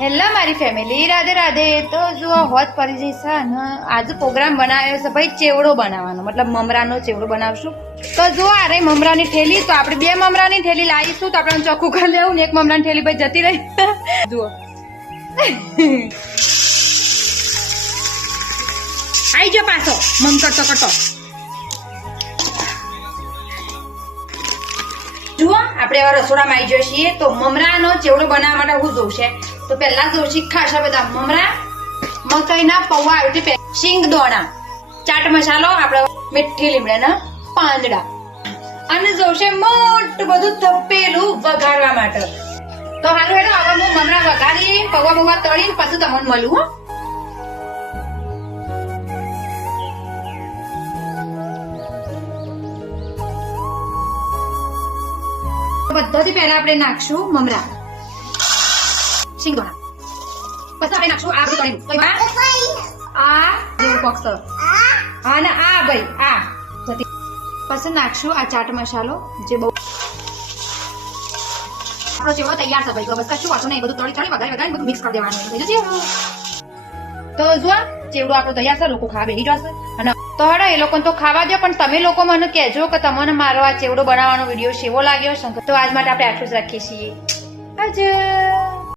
Hello મારી family, Radhe Radhe. તો જો હોત પડી જઈશે અને આજે પ્રોગ્રામ બનાવ્યો છે ભાઈ ચેવડો બનાવવાનો, મતલબ મમરાનો ચેવડો બનાવશું. તો જો આ રહી મમરાની થેલી. તો આપણે 2 મમરાની થેલી લાવીશું. તો આપણે ચોખ્ખું કરી લેવું ને 1 મમરાની થેલી ભાઈ જતી રહી. જુઓ આઈ જો પાછો મમ કરતો કરતો. જુઓ આપણે હવે રસોડામાં આવી જઈએ છીએ. તો મમરાનો ચેવડો બનાવવા માટે હું જોશે. તો પહેલા જોશે ખાસા બધા મમરા, મકાઈના પૌવા, આવી સિંગ દોણા, ચાટ મસાલો, આપણે મીઠી લીમડાના પાંદડા અને જોશે મોટું બધું તપેલું વઘારવા માટે. તો હાલો હેડો હવે હું મમરા વઘારી પૌવા બૌવા તળીને પછી તમને મળું. હો બધાથી પહેલા આપણે નાખશું મમરા, સિંગદોણા, પછી આપણે નાખશું આ બધું આ જેવું બોક્સ અને આ ભાઈ આ જતી. પછી નાખશું આ ચાટ મસાલો, જે બહુ આપણો ચેવડો તૈયાર છે ભાઈ. તો બસ કશું વાંચો નહીં, બધું તળી તળી વગાડી બધું મિક્સ કરી દેવાનું. તો જો ચેવડો આપણો તૈયાર છે, લોકો ખાવા બેસી જશે. અને તો હડો એ લોકોને તો ખાવા દો, પણ તમે લોકો મને કહેજો કે તમને મારો આ ચેવડો બનાવવાનો વિડીયો કેવો લાગ્યો. તો આજ માટે આપણે આટલું જ રાખીએ છીએ.